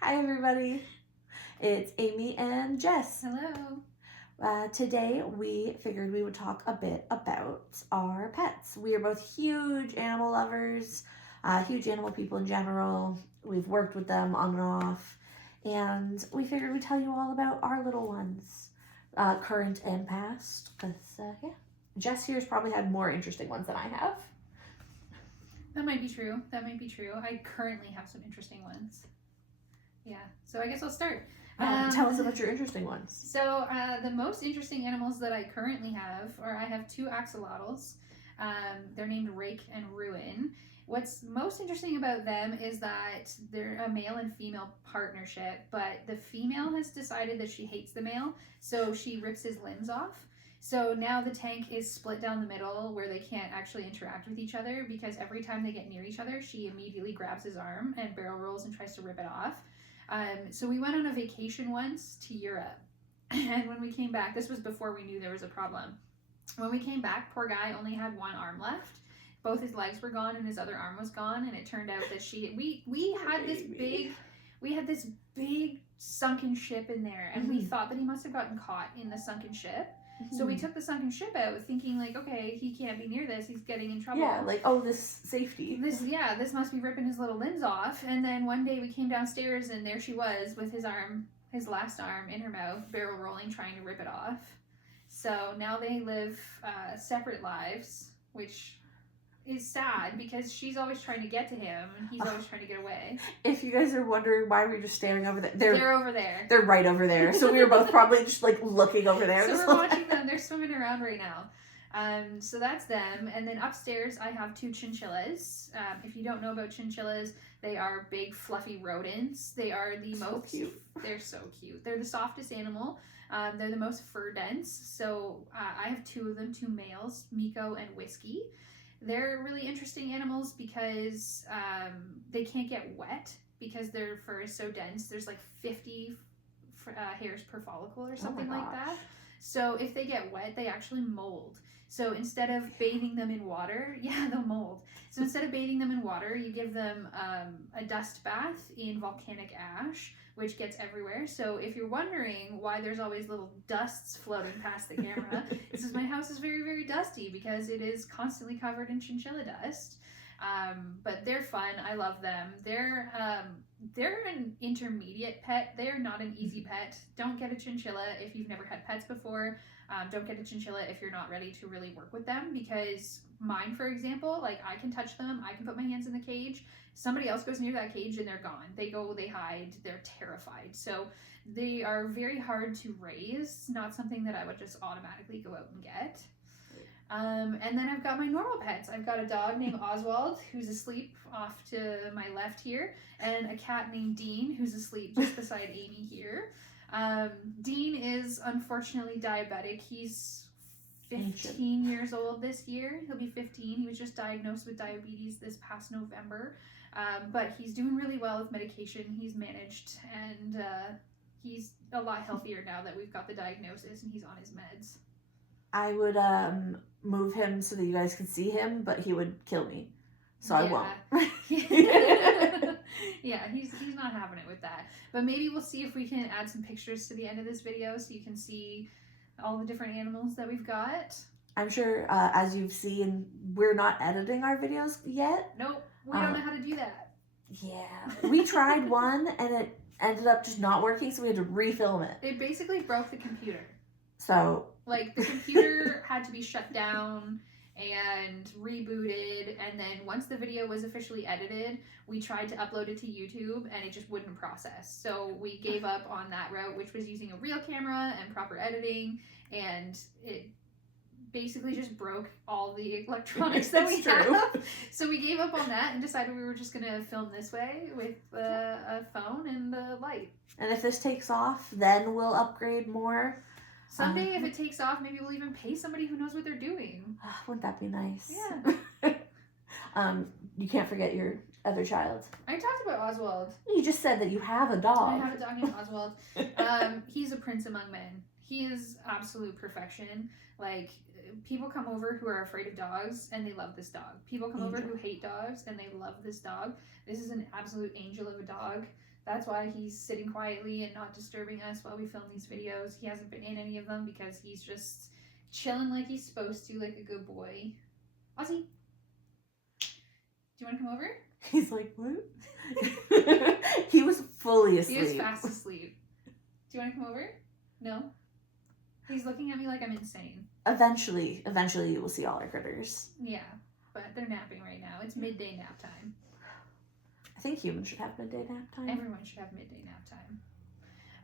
Hi everybody, it's Amy and Jess. Hello. Today we figured we would talk a bit about our pets. We are both huge animal lovers, huge animal people in general. We've worked with them on and off, and we figured we'd tell you all about our little ones, current and past. Yeah, Jess here's probably had more interesting ones than I have. That might be true. I currently have some interesting ones. Yeah, so I guess I'll start. Tell us about your interesting ones. So the most interesting animals that I currently have I have two axolotls. They're named Rake and Ruin. What's most interesting about them is that they're a male and female partnership, but the female has decided that she hates the male, so she rips his limbs off. So now the tank is split down the middle where they can't actually interact with each other, because every time they get near each other, she immediately grabs his arm and barrel rolls and tries to rip it off. So we went on a vacation once to Europe, and when we came back, this was before we knew there was a problem. When we came back, poor guy only had one arm left. Both his legs were gone and his other arm was gone, and it turned out that we had this big sunken ship in there, and we thought that he must have gotten caught in the sunken ship. So we took the sunken ship out thinking like, okay, he can't be near this, he's getting in trouble. Yeah, like, oh, this safety. This must be ripping his little limbs off. And then one day we came downstairs and there she was with his last arm in her mouth, barrel rolling, trying to rip it off. So now they live separate lives, which is sad because she's always trying to get to him and he's always trying to get away. If you guys are wondering why we're just staring over there, they're over there. They're right over there. So we were both probably just like looking over there. So we're watching them. They're swimming around right now. So that's them. And then upstairs I have two chinchillas. If you don't know about chinchillas, they are big fluffy rodents. They are the most cute. They're so cute. They're the softest animal. They're the most fur dense. So I have two of them, two males, Miko and Whiskey. They're really interesting animals because they can't get wet because their fur is so dense. There's like 50 hairs per follicle or something like that. So if they get wet, they actually mold. So instead of bathing them in water, they'll mold. So instead of bathing them in water, you give them a dust bath in volcanic ash, which gets everywhere. So if you're wondering why there's always little dusts floating past the camera, this is my house is very, very dusty because it is constantly covered in chinchilla dust. But they're fun. I love them. They're an intermediate pet. They're not an easy pet. Don't get a chinchilla if you've never had pets before. Don't get a chinchilla if you're not ready to really work with them, because mine, for example, like I can touch them, I can put my hands in the cage. Somebody else goes near that cage and they're gone. They go, they hide, they're terrified. So they are very hard to raise, not something that I would just automatically go out and get. And then I've got my normal pets. I've got a dog named Oswald, who's asleep off to my left here, and a cat named Dean, who's asleep just beside Amy here. Dean is unfortunately diabetic. He's 15 years old this year. He'll be 15. He was just diagnosed with diabetes this past November. But he's doing really well with medication. He's managed, and he's a lot healthier now that we've got the diagnosis and he's on his meds. I would move him so that you guys could see him, but he would kill me. So I won't. Yeah, he's not having it with that. But maybe we'll see if we can add some pictures to the end of this video so you can see all the different animals that we've got. I'm sure, as you've seen, we're not editing our videos yet. Nope, we don't know how to do that. Yeah, we tried one and it ended up just not working, so we had to refilm it. It basically broke the computer. So, like, the computer had to be shut down and rebooted, and then once the video was officially edited, we tried to upload it to YouTube and it just wouldn't process. So we gave up on that route, which was using a real camera and proper editing, and it basically just broke all the electronics that we have. So we gave up on that and decided we were just going to film this way with a phone and a light. And if this takes off, then we'll upgrade more. Someday, if it takes off, maybe we'll even pay somebody who knows what they're doing. Wouldn't that be nice? Yeah. You can't forget your other child. I talked about Oswald. You just said that you have a dog. I have a dog named Oswald. He's a prince among men. He is absolute perfection. Like, people come over who are afraid of dogs and they love this dog. People come over who hate dogs and they love this dog. This is an absolute angel of a dog That's why he's sitting quietly and not disturbing us while we film these videos. He hasn't been in any of them because he's just chilling like he's supposed to, like a good boy. Ozzy, do you want to come over? He's like, what? He was fully asleep. He was fast asleep. Do you want to come over? No? He's looking at me like I'm insane. Eventually you will see all our critters. Yeah, but they're napping right now. It's midday nap time. I think humans should have midday nap time. Everyone should have midday nap time.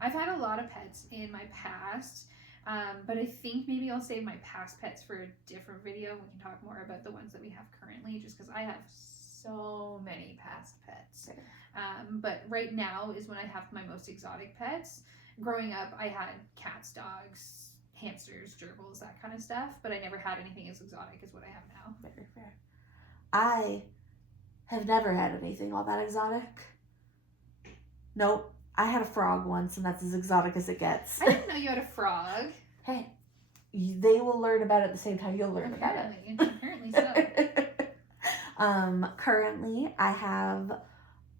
I've had a lot of pets in my past, but I think maybe I'll save my past pets for a different video. We can talk more about the ones that we have currently, just because I have so many past pets. But right now is when I have my most exotic pets. Growing up, I had cats, dogs, hamsters, gerbils, that kind of stuff, but I never had anything as exotic as what I have now. Very fair. I have never had anything all that exotic. Nope. I had a frog once, and that's as exotic as it gets. I didn't know you had a frog. Hey, they will learn about it at the same time you'll learn about it. Apparently so. Currently, I have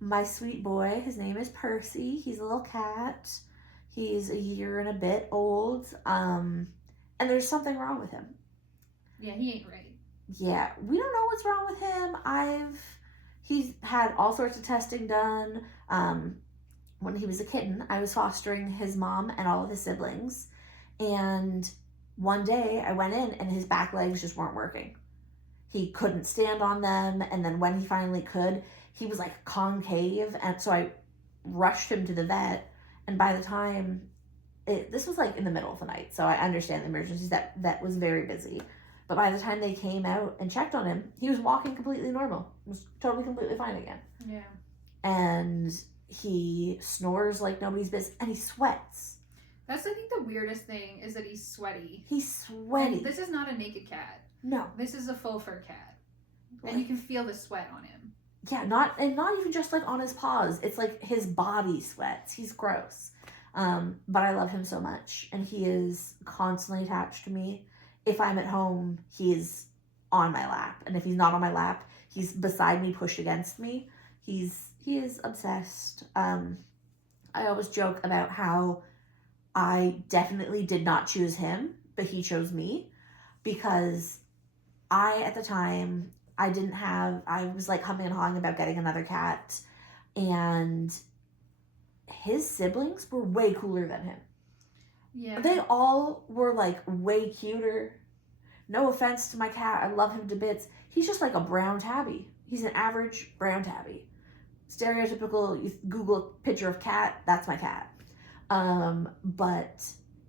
my sweet boy. His name is Percy. He's a little cat. He's a year and a bit old. And there's something wrong with him. Yeah, he ain't right. Yeah, we don't know what's wrong with him. He's had all sorts of testing done. When he was a kitten, I was fostering his mom and all of his siblings. And one day I went in and his back legs just weren't working. He couldn't stand on them. And then when he finally could, he was like concave. And so I rushed him to the vet. And by the time, this was like in the middle of the night. So I understand the emergencies. That vet was very busy. But by the time they came out and checked on him, he was walking completely normal. He was totally, completely fine again. Yeah. And he snores like nobody's business. And he sweats. That's, I think, the weirdest thing is that he's sweaty. He's sweaty. And this is not a naked cat. No. This is a full fur cat. Like, and you can feel the sweat on him. Yeah, not even just like on his paws. It's like his body sweats. He's gross. But I love him so much. And he is constantly attached to me. If I'm at home, he's on my lap. And if he's not on my lap, he's beside me, pushed against me. He is obsessed. I always joke about how I definitely did not choose him, but he chose me. Because at the time, I was like humming and hawing about getting another cat. And his siblings were way cooler than him. Yeah. They all were like way cuter. No offense to my cat. I love him to bits. He's just like a brown tabby. He's an average brown tabby. Stereotypical, you Google a picture of cat, that's my cat. But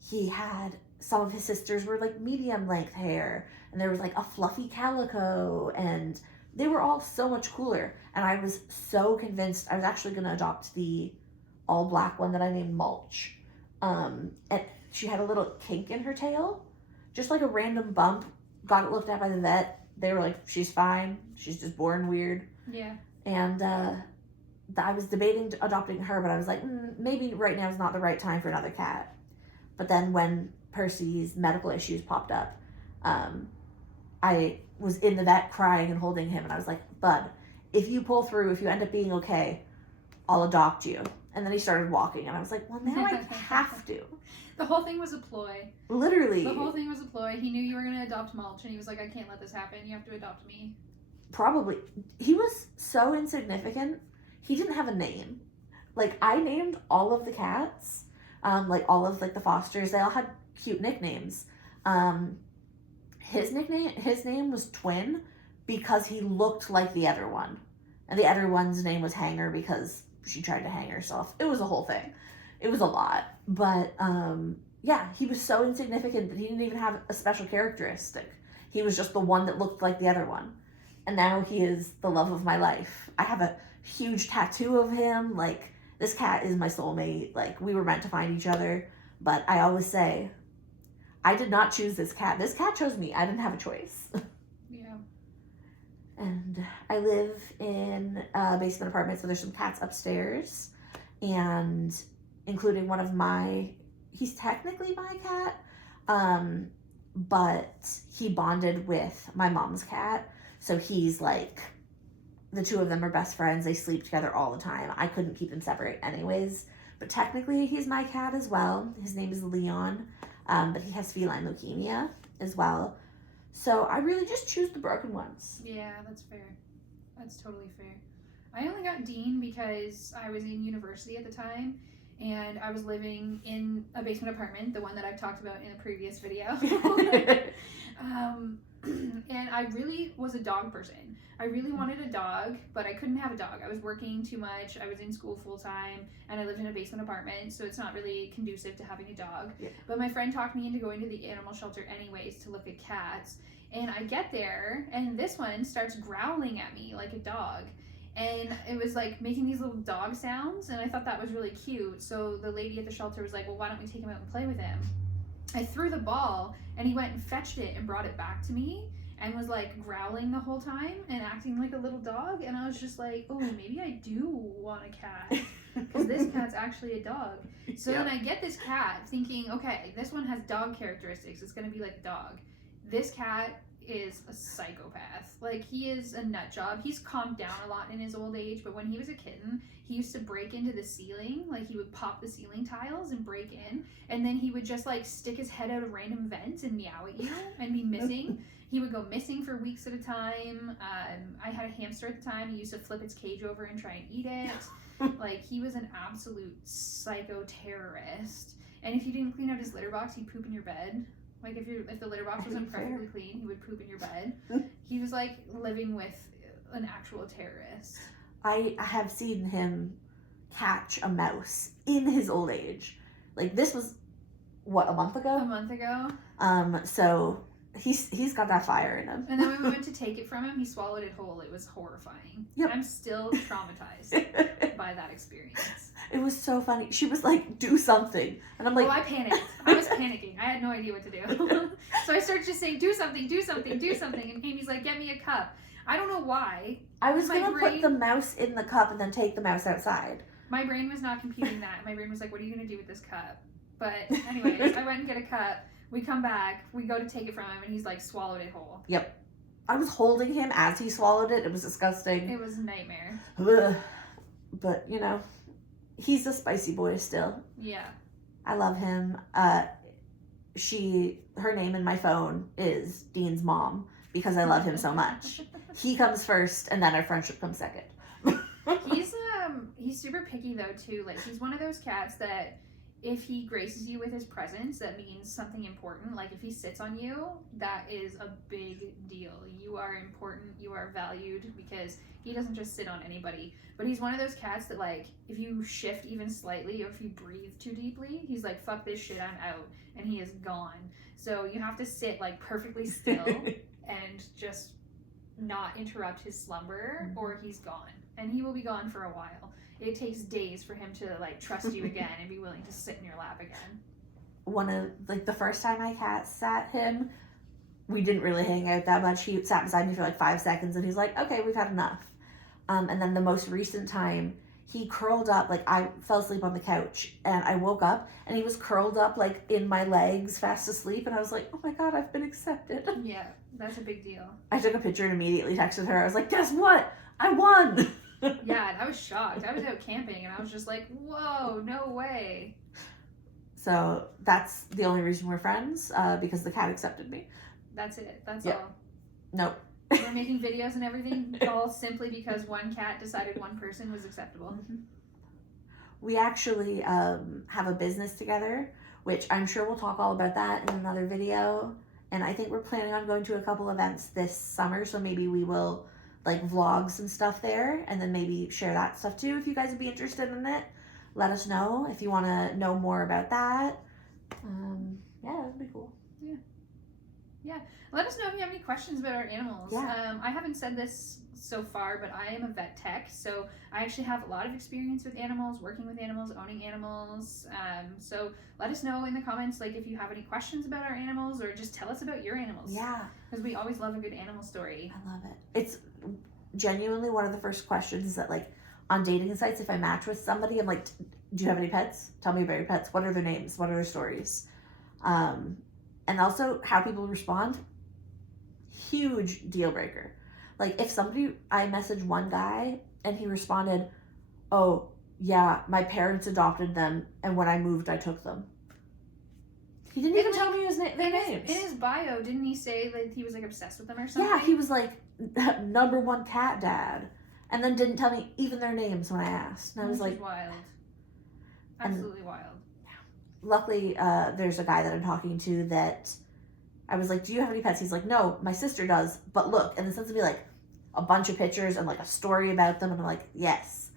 he had, some of his sisters were like medium length hair. And there was like a fluffy calico. And they were all so much cooler. And I was so convinced I was actually going to adopt the all black one that I named Mulch. And she had a little kink in her tail, just like a random bump. Got it looked at by the vet. They were like, she's fine. She's just born weird. Yeah. And I was debating adopting her, but I was like, maybe right now is not the right time for another cat. But then when Percy's medical issues popped up, I was in the vet crying and holding him. And I was like, bud, if you pull through, if you end up being okay, I'll adopt you. And then he started walking, and I was like, well, now I have to. The whole thing was a ploy. Literally. The whole thing was a ploy. He knew you were going to adopt Mulch, and he was like, I can't let this happen. You have to adopt me. Probably. He was so insignificant. He didn't have a name. Like, I named all of the cats, like all of like the fosters. They all had cute nicknames. His name was Twin because he looked like the other one. And the other one's name was Hanger because she tried to hang herself. It was a whole thing. It was a lot. But, yeah, he was so insignificant that he didn't even have a special characteristic. He was just the one that looked like the other one. And now he is the love of my life. I have a huge tattoo of him. Like, this cat is my soulmate. Like, we were meant to find each other. But I always say, I did not choose this cat. This cat chose me. I didn't have a choice. Yeah. And I live in a basement apartment, so there's some cats upstairs. And including one of he's technically my cat, but he bonded with my mom's cat. So he's like the two of them are best friends. They sleep together all the time. I couldn't keep them separate anyways. But technically, he's my cat as well. His name is Leon, but he has feline leukemia as well. So I really just choose the broken ones. Yeah, that's fair. That's totally fair. I only got Dean because I was in university at the time, and I was living in a basement apartment, the one that I've talked about in a previous video. And I really was a dog person. I really wanted a dog, but I couldn't have a dog. I was working too much. I was in school full time, and I lived in a basement apartment, so it's not really conducive to having a dog. Yeah. But my friend talked me into going to the animal shelter anyways to look at cats. And I get there, and this one starts growling at me like a dog. And it was like making these little dog sounds, and I thought that was really cute. So the lady at the shelter was like, well, why don't we take him out and play with him? I threw the ball, and he went and fetched it and brought it back to me and was like growling the whole time and acting like a little dog. And I was just like, oh, maybe I do want a cat because this cat's actually a dog. So then I get this cat thinking, okay, this one has dog characteristics. It's going to be like a dog. This cat is a psychopath. Like, he is a nut job. He's calmed down a lot in his old age, but when he was a kitten, he used to break into the ceiling. Like, he would pop the ceiling tiles and break in, and then he would just like stick his head out of random vents and meow at you and be missing. He would go missing for weeks at a time. I had a hamster at the time. He used to flip its cage over and try and eat it. Like, he was an absolute psycho terrorist. And if you didn't clean out his litter box, he'd poop in your bed. Like, if the litter box wasn't perfectly clean, he would poop in your bed. He was like living with an actual terrorist. I have seen him catch a mouse in his old age. Like, this was, what, a month ago? A month ago. So he's got that fire in him. And then when we went to take it from him, he swallowed it whole. It was horrifying. Yep. I'm still traumatized by that experience. It was so funny. She was like, do something. And I'm like... I panicked. I was panicking. I had no idea what to do. So I started just saying, do something, do something, do something. And Amy's like, get me a cup. I don't know why. I was going to put the mouse in the cup and then take the mouse outside. My brain was not computing that. My brain was like, what are you going to do with this cup? But anyways, I went and get a cup. We come back. We go to take it from him, and he's like swallowed it whole. Yep. I was holding him as he swallowed it. It was disgusting. It was a nightmare. But, you know, he's a spicy boy still. Yeah. I love him. Her name in my phone is Dean's mom because I love him so much. He comes first, and then our friendship comes second. He's super picky though too. Like, he's one of those cats that if he graces you with his presence, that means something important. Like, if he sits on you, that is a big deal. You are important, you are valued, because he doesn't just sit on anybody. But he's one of those cats that, like, if you shift even slightly or if you breathe too deeply, he's like, fuck this shit, I'm out. And he is gone. So you have to sit, like, perfectly still and just not interrupt his slumber, or he's gone. And he will be gone for a while. It takes days for him to, like, trust you again and be willing to sit in your lap again. The first time I cat sat him, we didn't really hang out that much. He sat beside me for like 5 seconds and he's like, okay, we've had enough. And then the most recent time, he curled up, like, I fell asleep on the couch and I woke up and he was curled up, like, in my legs, fast asleep. And I was like, oh my God, I've been accepted. Yeah, that's a big deal. I took a picture and immediately texted her. I was like, guess what? I won. Yeah, I was shocked. I was out camping and I was just like, whoa, no way. So that's the only reason we're friends, because the cat accepted me. That's it. That's all. Nope. We're making videos and everything all simply because one cat decided one person was acceptable. Mm-hmm. We actually have a business together, which I'm sure we'll talk all about that in another video. And I think we're planning on going to a couple events this summer, so maybe we will, like, vlogs and stuff there, and then maybe share that stuff too. If you guys would be interested in it, let us know if you want to know more about that. Yeah, that would be cool. Yeah. Let us know if you have any questions about our animals. Yeah. I haven't said this so far, but I am a vet tech, so I actually have a lot of experience with animals, working with animals, owning animals. So let us know in the comments, like, if you have any questions about our animals, or just tell us about your animals. Yeah. Because we always love a good animal story. I love it. It's genuinely one of the first questions that, like, on dating sites, if I match with somebody, I'm like, do you have any pets? Tell me about your pets. What are their names? What are their stories? And also how people respond. Huge deal breaker. Like, if I messaged one guy and he responded, oh, yeah, my parents adopted them, and when I moved, I took them. He didn't even tell me their names. In his bio, didn't he say that he was, like, obsessed with them or something? Yeah, he was, like, #1 cat dad. And then didn't tell me even their names when I asked. And I was like... wild. Absolutely wild. Luckily, there's a guy that I'm talking to that I was like, do you have any pets? He's like, no, my sister does, but look. And then sends me, like, a bunch of pictures and, like, a story about them. And I'm like, yes.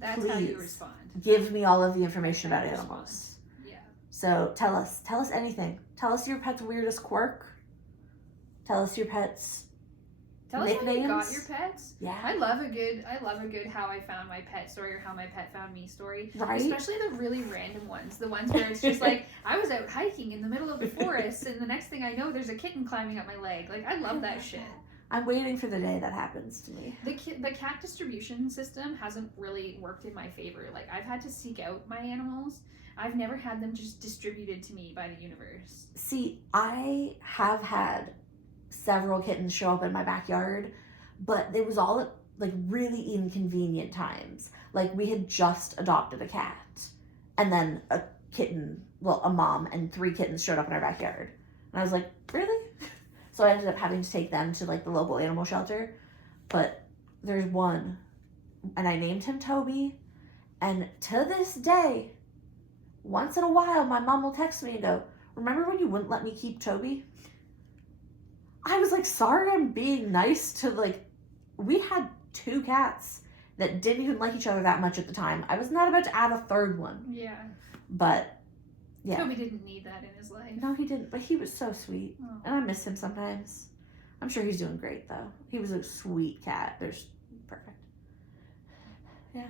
That's how you respond. Give me all of the information about animals. Yeah. So tell us anything. Tell us your pet's weirdest quirk. Tell us your pet's nicknames. How you got your pets. Yeah. I love a good how I found my pet story or how my pet found me story. Right. Especially the really random ones. The ones where it's just like, I was out hiking in the middle of the forest and the next thing I know there's a kitten climbing up my leg. Like, I love that shit. I'm waiting for the day that happens to me. The cat distribution system hasn't really worked in my favor. Like, I've had to seek out my animals. I've never had them just distributed to me by the universe. See, I have had several kittens show up in my backyard, but it was all at, like, really inconvenient times. Like, we had just adopted a cat, and then a mom and 3 kittens showed up in our backyard. And I was like, really? So I ended up having to take them to, like, the local animal shelter. But there's one, and I named him Toby, and to this day, once in a while, my mom will text me and go, remember when you wouldn't let me keep Toby? I was like, sorry, I'm being nice to, like, we had 2 cats that didn't even like each other that much at the time. I was not about to add a 3rd one. Yeah. But, yeah. Toby didn't need that in his life. No, he didn't, but he was so sweet. Oh. And I miss him sometimes. I'm sure he's doing great, though. He was a sweet cat. Perfect. Yeah.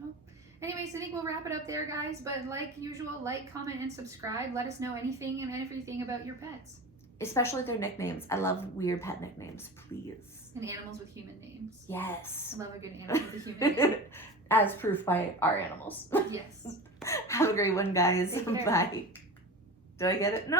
Well, anyways, I think we'll wrap it up there, guys. But like usual, like, comment, and subscribe. Let us know anything and everything about your pets. Especially their nicknames. I love weird pet nicknames, please. And animals with human names. Yes. I love a good animal with a human name. As proof by our animals. Yes. Have a great one, guys. Take care. Bye. Do I get it? No.